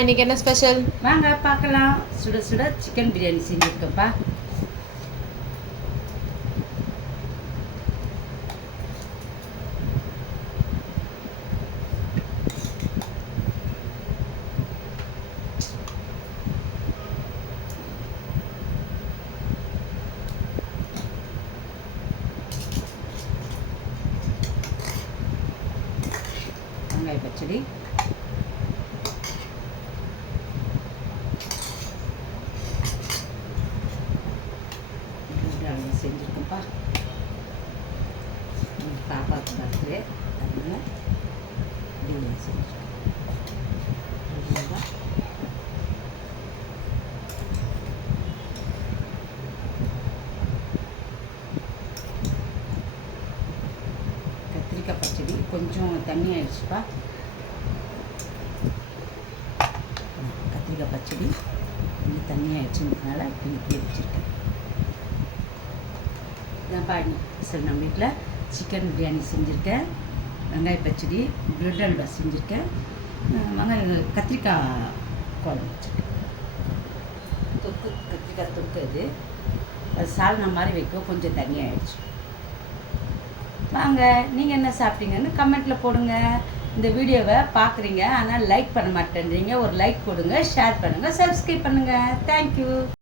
இன்னைக்கு என்ன ஸ்பெஷல்? வாங்க பார்க்கலாம். சுட சுட சிக்கன் பிரியாணி செஞ்சுருக்கப்பா. வெங்காய பச்சடி, செஞ்சுருக்கோம்ப்பா. பாப்பாவுக்கு பர்த்டே, அதனால பிரியாணி செஞ்சுருக்கோம். கத்திரிக்காய் பச்சடி கொஞ்சம் தண்ணி ஆயிடுச்சுப்பா. கத்திரிக்காய் பச்சடி கொஞ்சம் தண்ணி ஆயிடுச்சுன்றதுனால கிணத்தி வச்சுருக்கேன். இதான் பாருங்க, சரி நம்ம வீட்டில் சிக்கன் பிரியாணி செஞ்சுருக்கேன், வெங்காய பச்சடி, பிரெட் அல்வா செஞ்சுருக்கேன், கத்திரிக்காய் குழம்பு வச்சுருக்கேன். தொக்கு, கத்திரிக்காய் தொக்கு அது சால்னா மாதிரி வைக்க கொஞ்சம் தண்ணி ஆயிடுச்சு. வாங்க, நீங்கள் என்ன சாப்பிட்டீங்கன்னு கமெண்ட்டில் போடுங்க. இந்த வீடியோவை பார்க்குறீங்க ஆனால் லைக் பண்ண மாட்டேன்றீங்க. ஒரு லைக் கொடுங்க, ஷேர் பண்ணுங்கள், சப்ஸ்கிரைப் பண்ணுங்கள். தேங்க்யூ.